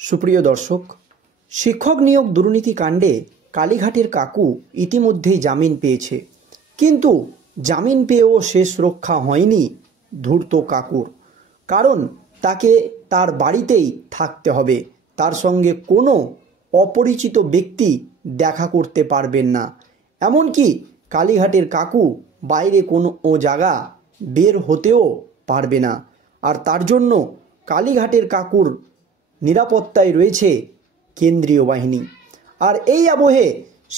সুপ্রিয় দর্শক, শিক্ষক নিয়োগ দুর্নীতি কাণ্ডে কালীঘাটের কাকু ইতিমধ্যেই জামিন পেয়েছে, কিন্তু জামিন পেয়েও শেষ রক্ষা হয়নি ধূর্ত কাকুর। কারণ তাকে তার বাড়িতেই থাকতে হবে, তার সঙ্গে কোনো অপরিচিত ব্যক্তি দেখা করতে পারবেন না। এমনকি কালীঘাটের কাকু বাইরে কোনো জায়গা বের হতেও পারবে না। আর তার জন্য কালীঘাটের কাকুর নিরাপত্তায় রয়েছে কেন্দ্রীয় বাহিনী। আর এই আবহে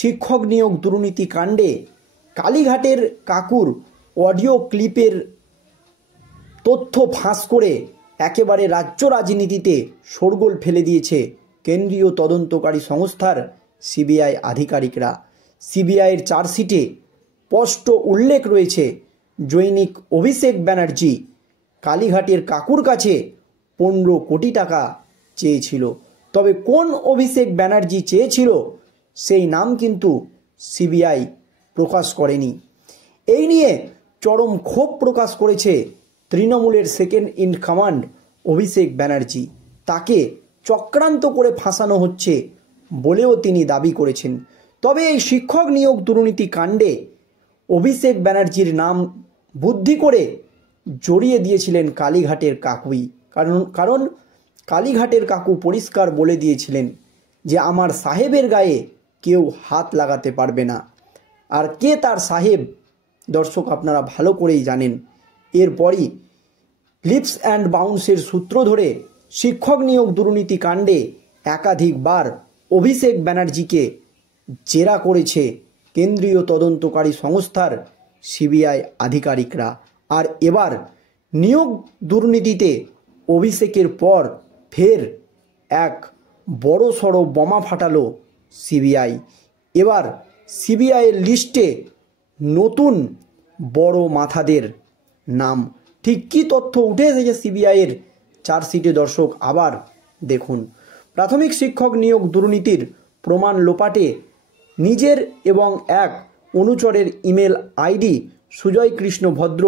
শিক্ষক নিয়োগ দুর্নীতি কাণ্ডে কালীঘাটের কাকুর অডিও ক্লিপের তথ্য ফাঁস করে একেবারে রাজ্য রাজনীতিতে শোরগোল ফেলে দিয়েছে কেন্দ্রীয় তদন্তকারী সংস্থার সিবিআই আধিকারিকরা। সিবিআইয়ের চার্জশিটে স্পষ্ট উল্লেখ রয়েছে, জৈনিক অভিষেক ব্যানার্জি কালীঘাটের কাকুর কাছে 15 কোটি টাকা চেয়েছিল। তবে কোন অভিষেক ব্যানার্জি চেয়েছিল সেই নাম কিন্তু সিবিআই প্রকাশ করেনি। এই নিয়ে চরম ক্ষোভ প্রকাশ করেছে তৃণমূলের second in command Abhishek Banerjee. তাকে চক্রান্ত করে ফাঁসানো হচ্ছে বলেও তিনি দাবি করেছেন। তবে এই শিক্ষক নিয়োগ দুর্নীতি কাণ্ডে অভিষেক ব্যানার্জির নাম বুদ্ধি করে জড়িয়ে দিয়েছিলেন কালীঘাটের কাকুই। কারণ কালীঘাটের কাকু পরিষ্কার বলে দিয়েছিলেন যে আমার সাহেবের গায়ে কেউ হাত লাগাতে পারবে না। আর কে তার সাহেব, দর্শক আপনারা ভালো করেই জানেন। এরপরই লিপস অ্যান্ড বাউন্সের সূত্র ধরে শিক্ষক নিয়োগ দুর্নীতি কাণ্ডে একাধিকবার অভিষেক ব্যানার্জিকে জেরা করেছে কেন্দ্রীয় তদন্তকারী সংস্থার সিবিআই আধিকারিকরা। আর এবার নিয়োগ দুর্নীতিতে অভিষেকের পর ফের এক বড় সড়ো বোমা ফাটালো সিবিআই। এবার সিবিআইয়ের লিস্টে নতুন বড় মাথাদের নাম। ঠিক কী তথ্য উঠে এসেছে সিবিআইয়ের চার্জশিটে দর্শক আবার দেখুন। প্রাথমিক শিক্ষক নিয়োগ দুর্নীতির প্রমাণ লোপাটে নিজের এবং এক অনুচরের ইমেল আইডি সুজয় কৃষ্ণ ভদ্র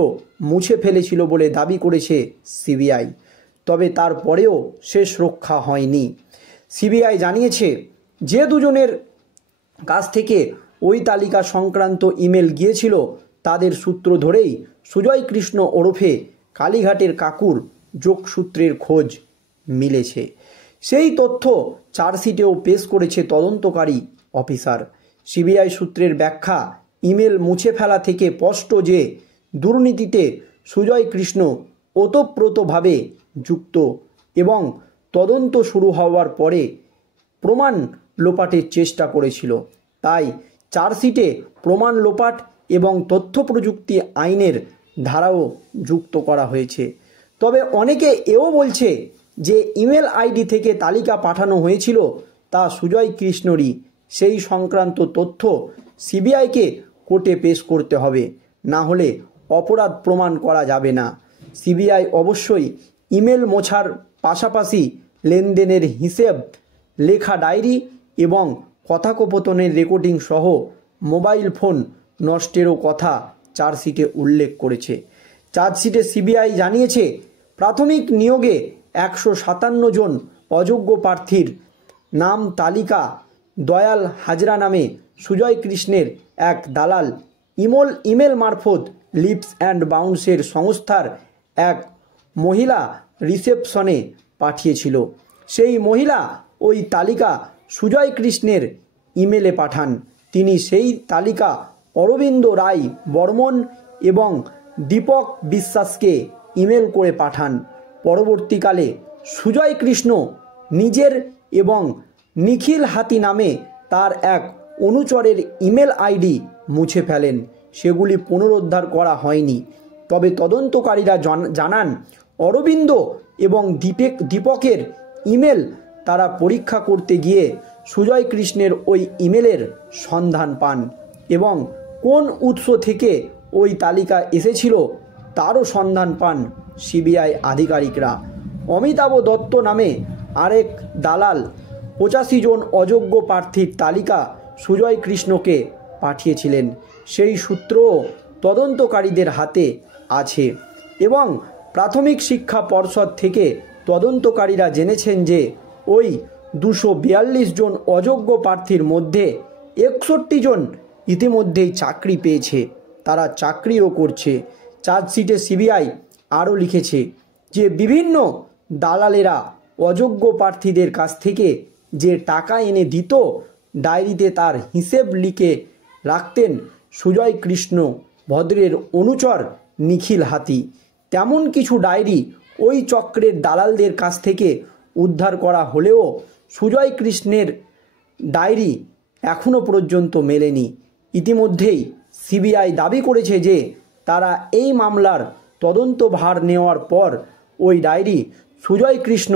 মুছে ফেলেছিল বলে দাবি করেছে সিবিআই। তবে তারপরেও শেষ রক্ষা হয়নি। সিবিআই জানিয়েছে, যে দুজনের কাছ থেকে ওই তালিকা সংক্রান্ত ইমেল গিয়েছিল তাদের সূত্র ধরেই সুজয় কৃষ্ণ ওরফে কালীঘাটের কাকুর যোগসূত্রের খোঁজ মিলেছে। সেই তথ্য চার্জশিটেও পেশ করেছে তদন্তকারী অফিসার। সিবিআই সূত্রের ব্যাখ্যা, ইমেল মুছে ফেলা থেকে স্পষ্ট যে দুর্নীতিতে সুজয় কৃষ্ণ ওতপ্রোতভাবে যুক্ত এবং তদন্ত শুরু হওয়ার পরে প্রমাণ লোপাটের চেষ্টা করেছিল। তাই চার্জশিটে প্রমাণ লোপাট এবং তথ্য প্রযুক্তি আইনের ধারাও যুক্ত করা হয়েছে। তবে অনেকে এও বলছে যে ইমেল আইডি থেকে তালিকা পাঠানো হয়েছিল তা সুজয় কৃষ্ণরই। সেই সংক্রান্ত তথ্য সিবিআইকে কোর্টে পেশ করতে হবে, না হলে অপরাধ প্রমাণ করা যাবে না। সিবিআই অবশ্যই ইমেল মোছার পাশাপাশি লেনদেনের হিসেব, লেখা ডায়েরি এবং কথোপকথনের রেকর্ডিং সহ মোবাইল ফোন নষ্টেরও কথা চার্জশিটে উল্লেখ করেছে। চার্জশিটে সিবিআই জানিয়েছে, প্রাথমিক নিয়োগে 157 জন অযোগ্য প্রার্থীর নাম তালিকা দয়াল হাজরা নামে সুজয় কৃষ্ণের এক দালাল ইমেল মারফত লিপস অ্যান্ড বাউন্সের সংস্থার এক মহিলা রিসেপশনে পাঠিয়েছিল। সেই মহিলা ওই তালিকা সুজয় কৃষ্ণের ইমেলে পাঠান। তিনি সেই তালিকা অরবিন্দ রায় বর্মন এবং দীপক বিশ্বাসকে ইমেল করে পাঠান। পরবর্তীকালে সুজয় কৃষ্ণ নিজের এবং নিখিল হাতি নামে তার এক অনুচরের ইমেল আইডি মুছে ফেলেন। সেগুলি পুনরুদ্ধার করা হয়নি। তবে তদন্তকারীরা জানান, অরবিন্দ এবং দীপকের ইমেল তারা পরীক্ষা করতে গিয়ে সুজয় কৃষ্ণের ওই ইমেলের সন্ধান পান এবং কোন উৎস থেকে ওই তালিকা এসেছিল তারও সন্ধান পান সিবিআই আধিকারিকরা। অমিতাভ দত্ত নামে আরেক দালাল 85 জন অযোগ্য প্রার্থীর তালিকা সুজয় কৃষ্ণকে পাঠিয়েছিলেন। সেই সূত্রও তদন্তকারীদের হাতে আছে এবং প্রাথমিক শিক্ষা পর্ষদ থেকে তদন্তকারীরা জেনেছেন যে ওই 242 জন অযোগ্য প্রার্থীর মধ্যে 61 জন ইতিমধ্যেই চাকরি পেয়েছে, তারা চাকরিও করছে। চার্জশিটে সিবিআই আরও লিখেছে যে বিভিন্ন দালালেরা অযোগ্য প্রার্থীদের কাছ থেকে যে টাকা এনে দিত, ডায়েরিতে তার হিসেব লিখে রাখতেন সুজয় কৃষ্ণ ভদ্রের অনুচর নিখিল হাতি। তেমন কিছু ডায়েরি ওই চক্রের দালালদের কাছ থেকে উদ্ধার করা হলেও সুজয় কৃষ্ণের ডায়েরি এখনও পর্যন্ত মেলেনি। ইতিমধ্যেই সিবিআই দাবি করেছে যে তারা এই মামলার তদন্ত ভার নেওয়ার পর ওই ডায়েরি সুজয় কৃষ্ণ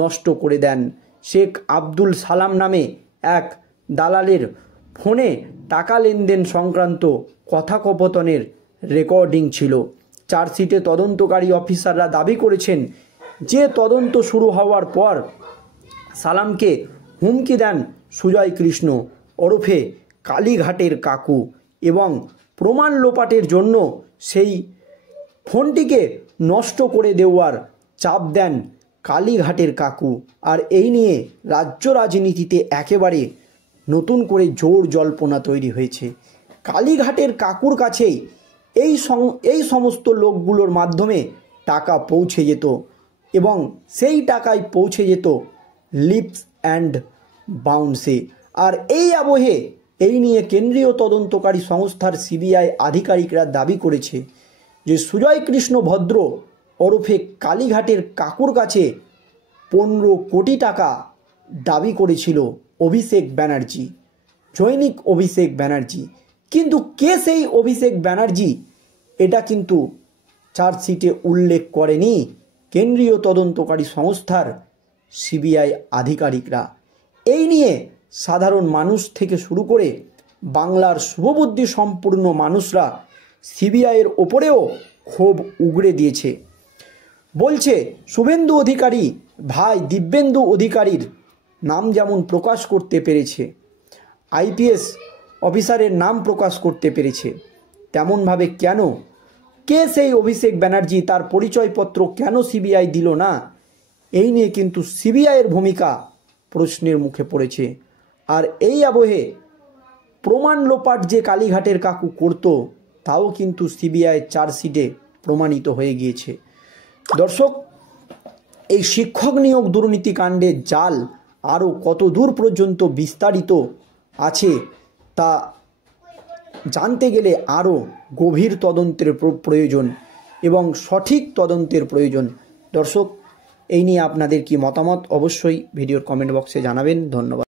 নষ্ট করে দেন। শেখ আব্দুল সালাম নামে এক দালালের ফোনে টাকা লেনদেন সংক্রান্ত কথোপকথনের রেকর্ডিং ছিল। চার্জশিটে তদন্তকারী অফিসাররা দাবি করেছেন যে তদন্ত শুরু হওয়ার পর সালামকে হুমকি দেন সুজয় কৃষ্ণ ওরফে কালীঘাটের কাকু এবং প্রমাণ লোপাটের জন্য সেই ফোনটিকে নষ্ট করে দেওয়ার চাপ দেন কালীঘাটের কাকু। আর এই নিয়ে রাজ্য রাজনীতিতে একেবারে নতুন করে জোর জল্পনা তৈরি হয়েছে। কালীঘাটের কাকুর কাছেই এই সমস্ত লোকগুলোর মাধ্যমে টাকা পৌঁছে যেত এবং সেই টাকায় পৌঁছে যেত লিপস অ্যান্ড বাউন্সে। আর এই আবহে এই নিয়ে কেন্দ্রীয় তদন্তকারী সংস্থার সিবিআই আধিকারিকরা দাবি করেছে যে সুজয় কৃষ্ণ ভদ্র ওরফে কালীঘাটের কাকুর কাছে 15 কোটি টাকা দাবি করেছিল অভিষেক ব্যানার্জি, জৈনিক অভিষেক ব্যানার্জি। কিন্তু কে সেই অভিষেক ব্যানার্জি এটা কিন্তু চার্জশিটে উল্লেখ করেনি কেন্দ্রীয় তদন্তকারী সংস্থার সিবিআই আধিকারিকরা। এই নিয়ে সাধারণ মানুষ থেকে শুরু করে বাংলার শুভবুদ্ধি সম্পূর্ণ মানুষরা সিবিআইয়ের ওপরেও ক্ষোভ উগড়ে দিয়েছে। বলছে শুভেন্দু অধিকারী ভাই দিব্যেন্দু অধিকারীর নাম যেমন প্রকাশ করতে পেরেছে, আইপিএস অফিসারের নাম প্রকাশ করতে পেরেছে, তেমনভাবে কেন কে সেই অভিষেক ব্যানার্জি, তার পরিচয়পত্র কেন সিবিআই দিল না? এই নিয়ে কিন্তু সিবিআইয়ের ভূমিকা প্রশ্নের মুখে পড়েছে। আর এই আবহে প্রমাণ লোপাট যে কালীঘাটের কাকু করত তাও কিন্তু সিবিআই চার্জশিটে প্রমাণিত হয়ে গিয়েছে। দর্শক, এই শিক্ষক নিয়োগ দুর্নীতিকাণ্ডের জাল আরও কত দূর পর্যন্ত বিস্তারিত আছে তা জানতে গেলে আরও গভীর তদন্তের প্রয়োজন এবং সঠিক তদন্তের প্রয়োজন। দর্শক, এই নিয়ে আপনাদের কি মতামত অবশ্যই ভিডিওর কমেন্ট বক্সে জানাবেন। ধন্যবাদ।